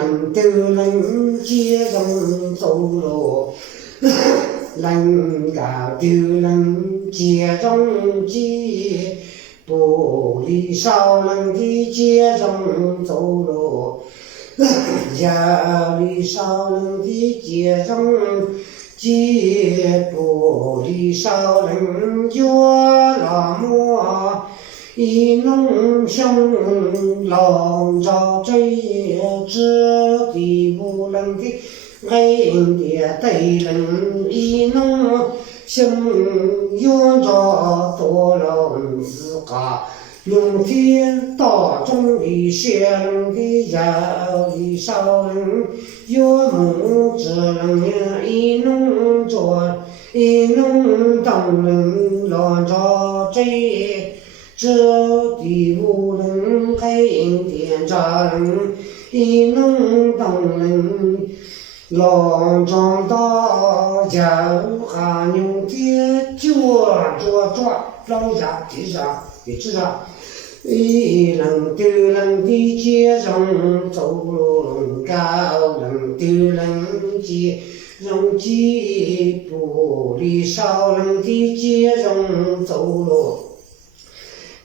人都能接中走路，人家都能接中接，不离少人的接中走路，要离少人的接中接，不离少人越老么。一弄胸笼罩追知地无能的人的对人一弄胸用着多人自家用天道中的学人的要一少人有梦之人一弄着一弄当人笼罩追这地无人黑点着人，一弄当人，老长大要还用的抓，老家地上一直上，一人丢人的街上走路高，人丢人街上街不离少人的街上走路。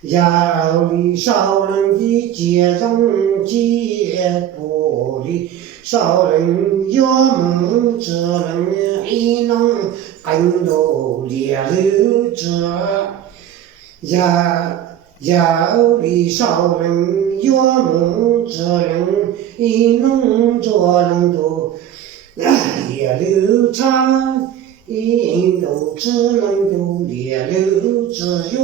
要离少人的街中街，不离少人有梦之人，一能更多烈流之。要离少人有梦之人，一能做人多烈流长，一能只能够烈流之。